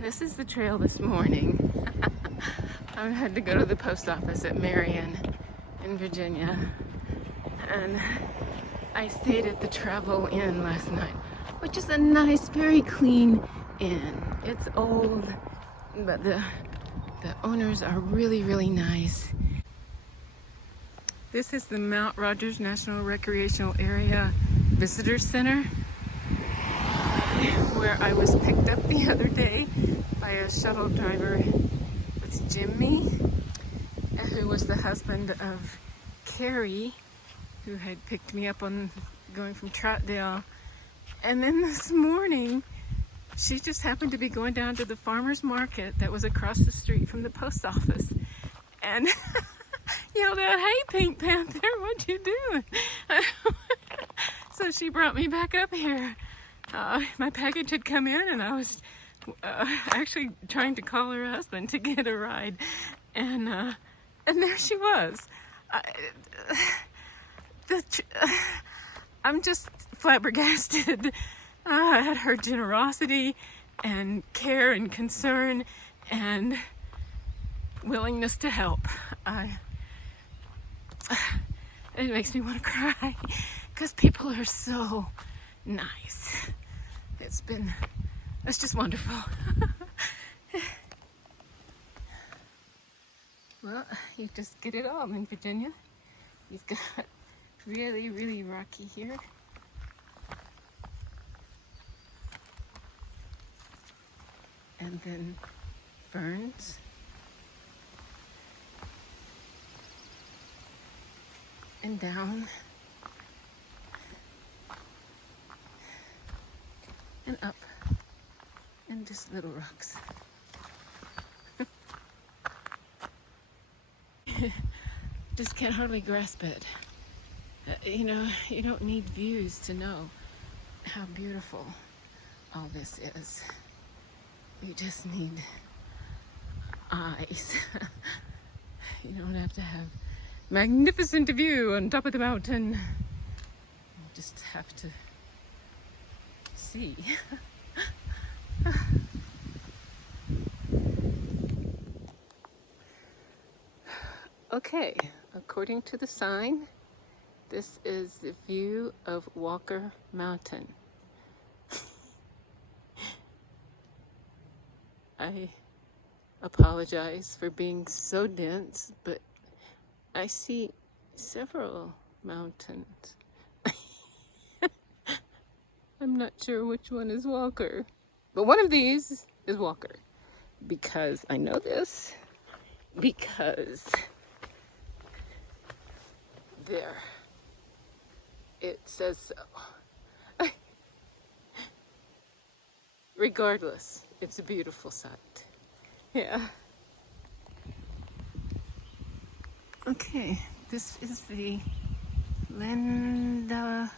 This is the trail this morning. I had to go to the post office at Marion in Virginia, and I stayed at the Travel Inn last night, which is a nice, very clean inn. It's old, but the owners are really, really nice. This is the Mount Rogers National Recreational Area Visitor Center, where I was picked up the other day by a shuttle driver with Jimmy, who was the husband of Carrie, who had picked me up on going from Troutdale. And then this morning, she just happened to be going down to the farmer's market that was across the street from the post office, and yelled out, "Hey, Pink Panther, what you doing?" So she brought me back up here. My package had come in, and I was actually trying to call her husband to get a ride, and there she was. I'm just flabbergasted at her generosity and care and concern and willingness to help. It makes me want to cry because people are so nice. It's just wonderful. Well, you just get it all in Virginia. You've got really, really rocky here. And then ferns. And down. And up. And just little rocks. Just can't hardly grasp it. You know, you don't need views to know how beautiful all this is. You just need eyes. You don't have to have magnificent view on top of the mountain. You just have to see. Okay, according to the sign, this is the view of Walker Mountain. I apologize for being so dense, but I see several mountains. I'm not sure which one is Walker, but one of these is Walker, because I know this, because there, it says so. Regardless, it's a beautiful sight. Yeah. Okay, this is the Linda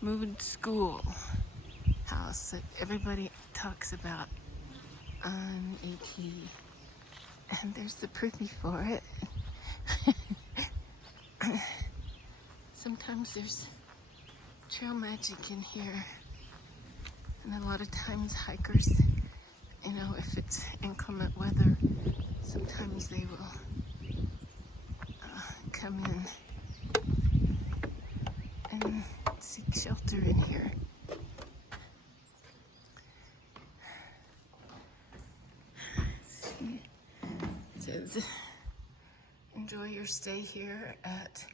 Mood School house that everybody talks about on AT. And there's the privy for it. Sometimes there's trail magic in here. And a lot of times hikers, you know, if it's inclement weather, sometimes they will come in and seek shelter in here. See, it says, enjoy your stay here at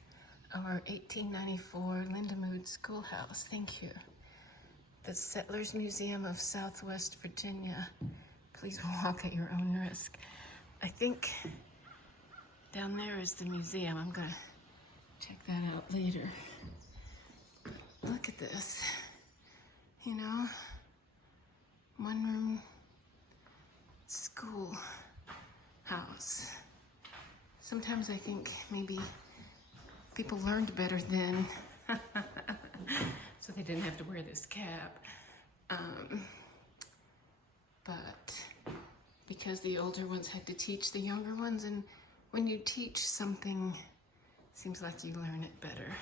our 1894 Lindamood Schoolhouse. Thank you. The Settlers Museum of Southwest Virginia. Please walk at your own risk. I think down there is the museum. I'm gonna check that out later. Look at this. You know, one room school house. Sometimes I think maybe people learned better then. So they didn't have to wear this cap. But because the older ones had to teach the younger ones, and when you teach something, it seems like you learn it better.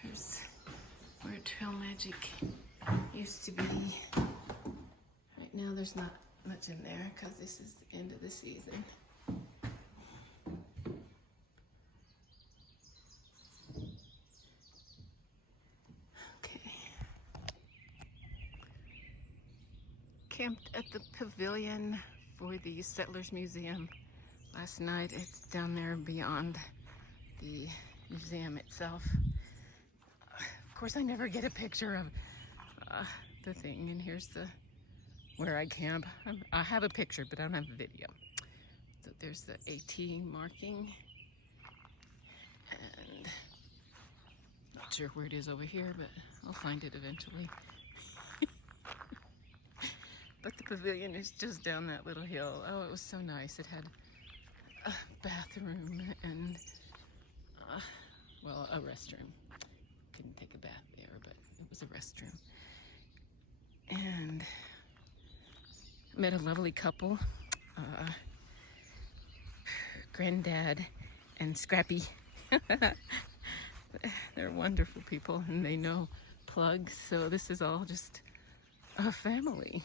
Here's magic used to be. Right now there's not much in there because this is the end of the season. Okay. Camped at the pavilion for the Settlers Museum last night. It's down there beyond the museum itself. Of course, I never get a picture of the thing, and here's where I camp. I have a picture, but I don't have a video. So there's the AT marking, and not sure where it is over here, but I'll find it eventually. But the pavilion is just down that little hill. Oh, it was so nice. It had a bathroom and, well, a restroom. Couldn't take a bath there, but it was a restroom. And met a lovely couple, Granddad and Scrappy. They're wonderful people, and they know plugs, so this is all just a family,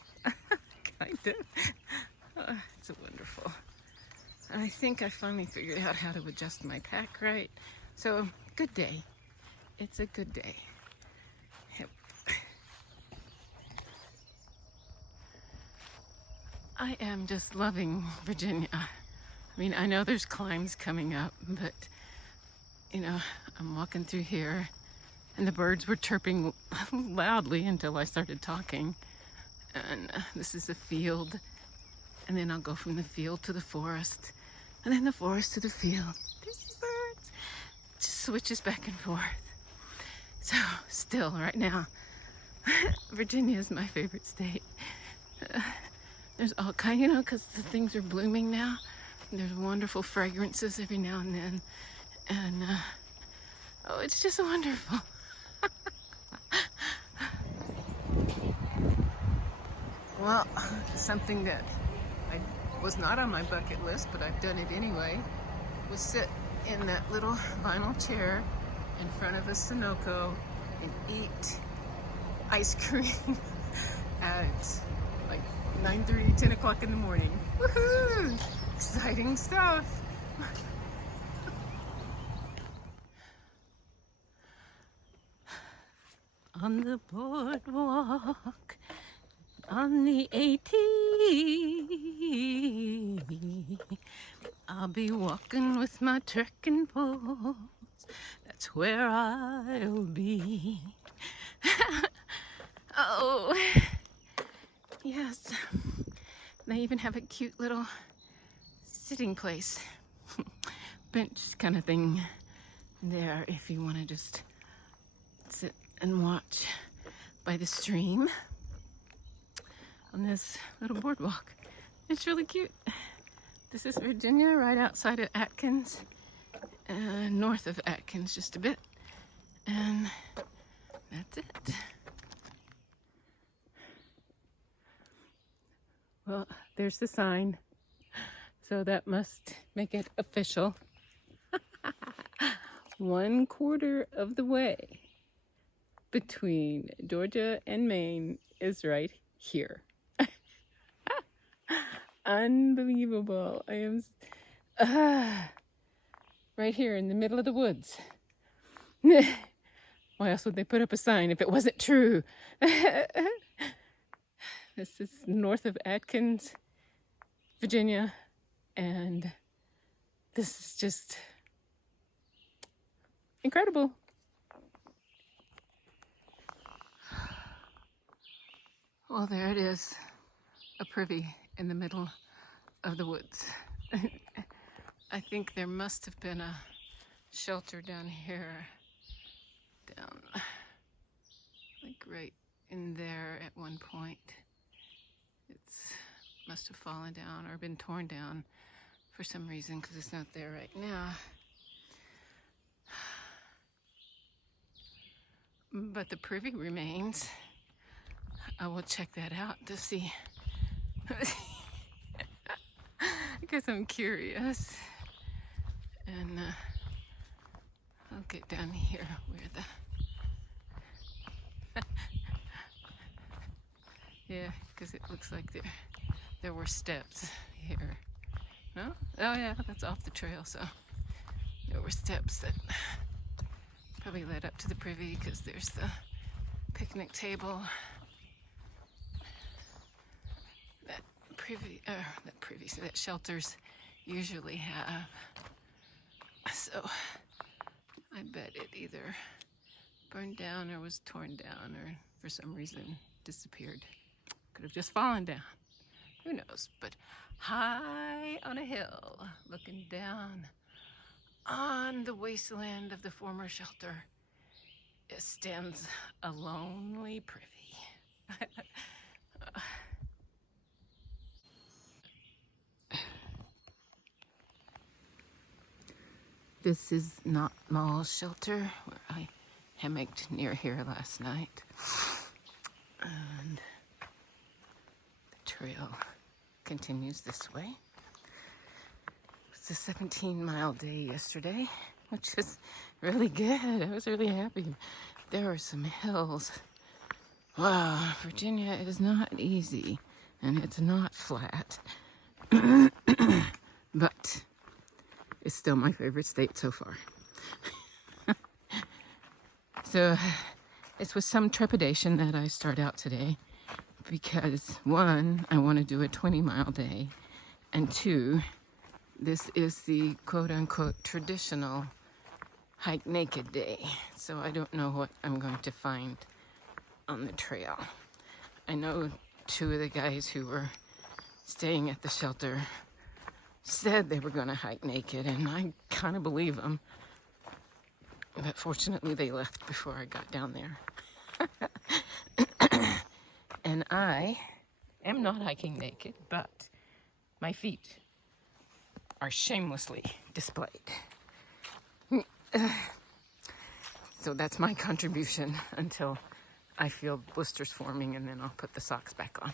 kind of. It's wonderful. I think I finally figured out how to adjust my pack right. So, good day. It's a good day. Yep. I am just loving Virginia. I mean, I know there's climbs coming up, but, you know, I'm walking through here, and the birds were chirping loudly until I started talking. And this is a field, and then I'll go from the field to the forest, and then the forest to the field. There's the birds. It just switches back and forth. So still, right now, Virginia is my favorite state. There's all kind, you know, because the things are blooming now. There's wonderful fragrances every now and then, and oh, it's just wonderful. Well, something that was not on my bucket list, but I've done it anyway, was sit in that little vinyl chair in front of a Sunoco and eat ice cream at like 9:30, 10 o'clock in the morning. Woohoo! Exciting stuff. On the boardwalk, on the AT, I'll be walking with my trekking poles. That's where I'll be. Oh, yes. They even have a cute little sitting place, bench kind of thing there if you want to just sit and watch by the stream on this little boardwalk. It's really cute. This is Virginia, right outside of Atkins, north of Atkins just a bit, and that's it. Well, there's the sign, so that must make it official. 1/4 of the way between Georgia and Maine is right here. Unbelievable. I am right here in the middle of the woods. Why else would they put up a sign if it wasn't true? This is north of Atkins, Virginia, and this is just incredible. Well, there it is, a privy in the middle of the woods. I think there must have been a shelter down here, down like right in there at one point. It's must have fallen down or been torn down for some reason because it's not there right now. But the privy remains. I will check that out to see. Because I'm curious. And I'll get down here where Yeah, because it looks like there were steps here. No? Oh yeah, that's off the trail, so there were steps that probably led up to the privy because there's the picnic table. That shelters usually have. So I bet it either burned down or was torn down or for some reason disappeared. Could have just fallen down. Who knows? But high on a hill, looking down on the wasteland of the former shelter, stands a lonely privy. This is not Mall's shelter, where I hammocked near here last night. And the trail continues this way. It was a 17-mile day yesterday, which is really good. I was really happy. There were some hills. Wow, Virginia is not easy, and it's not flat. But it's still my favorite state so far. So it's with some trepidation that I start out today because, one, I want to do a 20-mile day, and two, this is the quote-unquote traditional hike naked day, so I don't know what I'm going to find on the trail. I know two of the guys who were staying at the shelter said they were going to hike naked, and I kind of believe them. But fortunately, they left before I got down there. And I am not hiking naked, but my feet are shamelessly displayed. So that's my contribution until I feel blisters forming, and then I'll put the socks back on.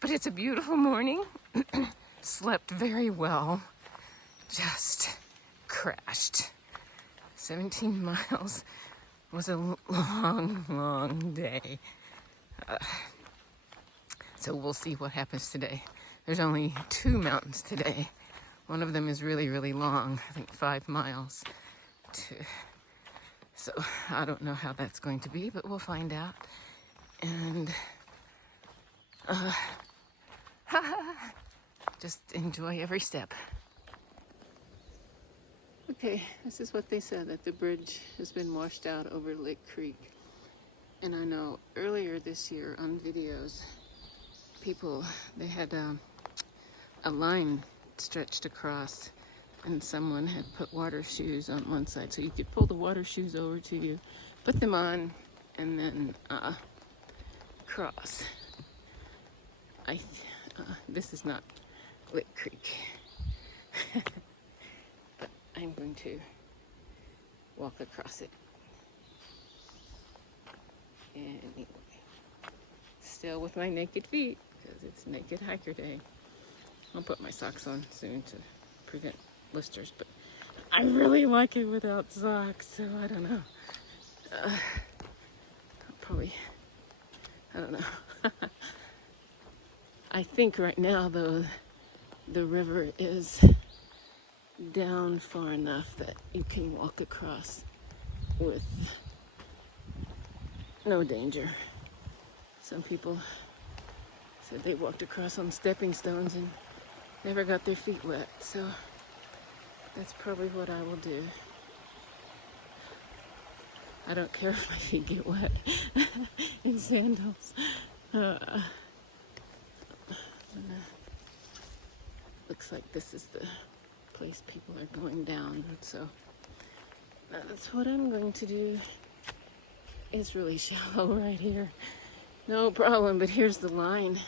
But it's a beautiful morning. Slept very well. Just crashed. 17 miles was a long, long day. So we'll see what happens today. There's only 2 mountains today. One of them is really, really long. I think 5 miles. So I don't know how that's going to be, but we'll find out. And just enjoy every step. Okay, this is what they said, that the bridge has been washed out over Lake Creek. And I know earlier this year on videos, they had a line stretched across, and someone had put water shoes on one side, so you could pull the water shoes over to you, put them on, and then cross. This is not Lake Creek. But I'm going to walk across it. Anyway, still with my naked feet, because it's naked hiker day. I'll put my socks on soon to prevent blisters, but I really like it without socks, so I don't know. I don't know. I think right now, though, the river is down far enough that you can walk across with no danger. Some people said they walked across on stepping stones and never got their feet wet, so that's probably what I will do. I don't care if my feet get wet in sandals. Looks like this is the place people are going down, so that's what I'm going to do. It's really shallow right here, no problem, but here's the line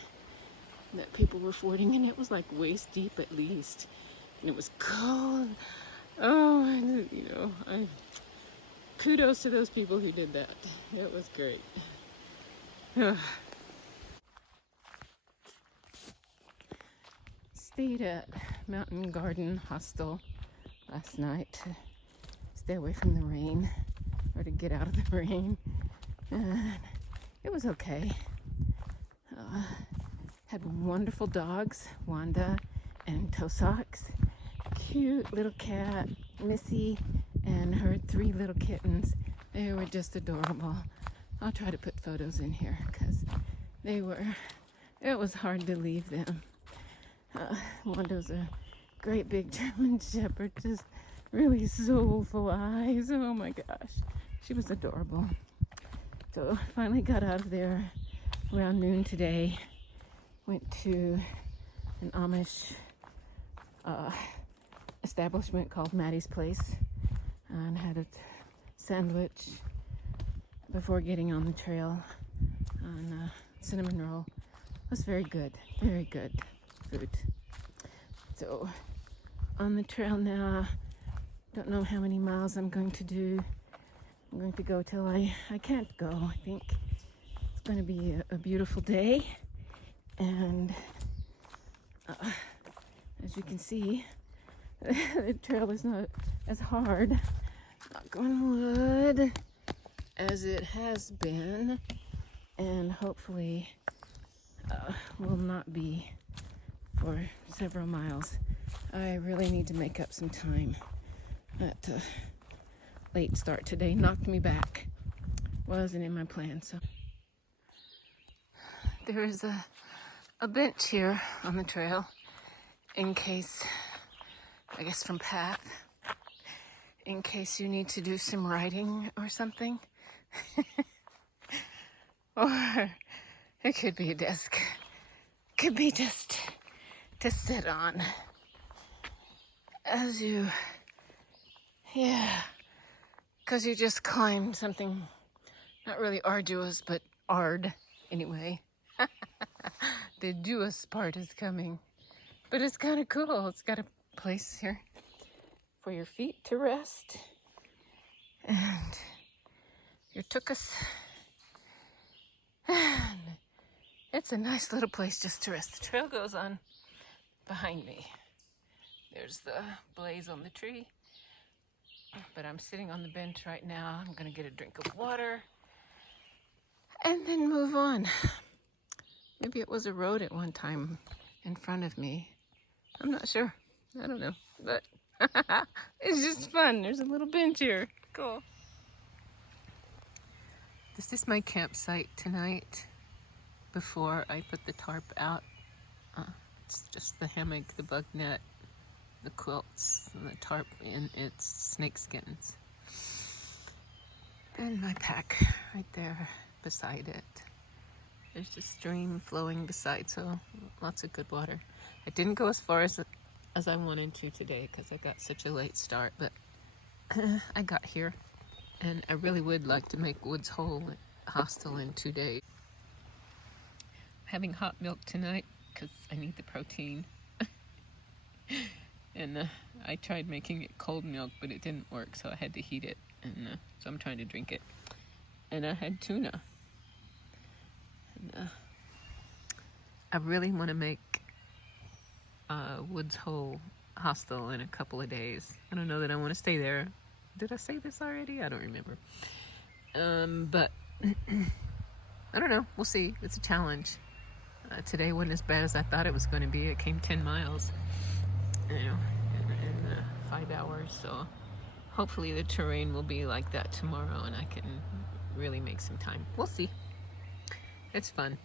that people were fording, and it was like waist deep at least, and it was cold. Oh, kudos to those people who did that. It was great. Stayed at Mountain Garden Hostel last night to stay away from the rain, or to get out of the rain. And it was okay. Had wonderful dogs, Wanda and Tosox. Cute little cat, Missy, and her 3 little kittens. They were just adorable. I'll try to put photos in here because it was hard to leave them. Wanda's a great big German Shepherd, just really soulful eyes. Oh my gosh, she was adorable. So finally got out of there around noon today. Went to an Amish establishment called Maddie's Place and had a sandwich before getting on the trail on a cinnamon roll. It was very good food. So on the trail now, don't know how many miles I'm going to do. I'm going to go till I can't go. I think it's going to be a beautiful day, and as you can see, the trail is not as hard, knock on wood, as it has been, and hopefully will not be for several miles. I really need to make up some time. That late start today knocked me back. Wasn't in my plan, so. There is a bench here on the trail in case, I guess from path, in case you need to do some writing or something. Or it could be a desk. Could be just to sit on as you, because you just climbed something not really arduous, but hard anyway. The doous part is coming, but it's kind of cool. It's got a place here for your feet to rest, and your tuchus. And it's a nice little place just to rest. The trail goes on behind me. There's the blaze on the tree, but I'm sitting on the bench right now. I'm gonna get a drink of water and then move on. Maybe it was a road at one time in front of me. I'm not sure. I don't know, but it's just fun. There's a little bench here. Cool. This is my campsite tonight before I put the tarp out. It's just the hammock, the bug net, the quilts, and the tarp in its snake skins. And my pack right there beside it. There's a stream flowing beside, so lots of good water. I didn't go as far as I wanted to today because I got such a late start, but I got here. And I really would like to make Woods Hole hostel in 2 days. I'm having hot milk tonight because I need the protein. And I tried making it cold milk, but it didn't work, so I had to heat it. And so I'm trying to drink it. And I had tuna. And I really want to make Woods Hole hostel in a couple of days. I don't know that I want to stay there. Did I say this already? I don't remember. But I don't know. We'll see. It's a challenge. Today wasn't as bad as I thought it was going to be. It came 10 miles, in 5 hours. So hopefully the terrain will be like that tomorrow and I can really make some time. We'll see. It's fun.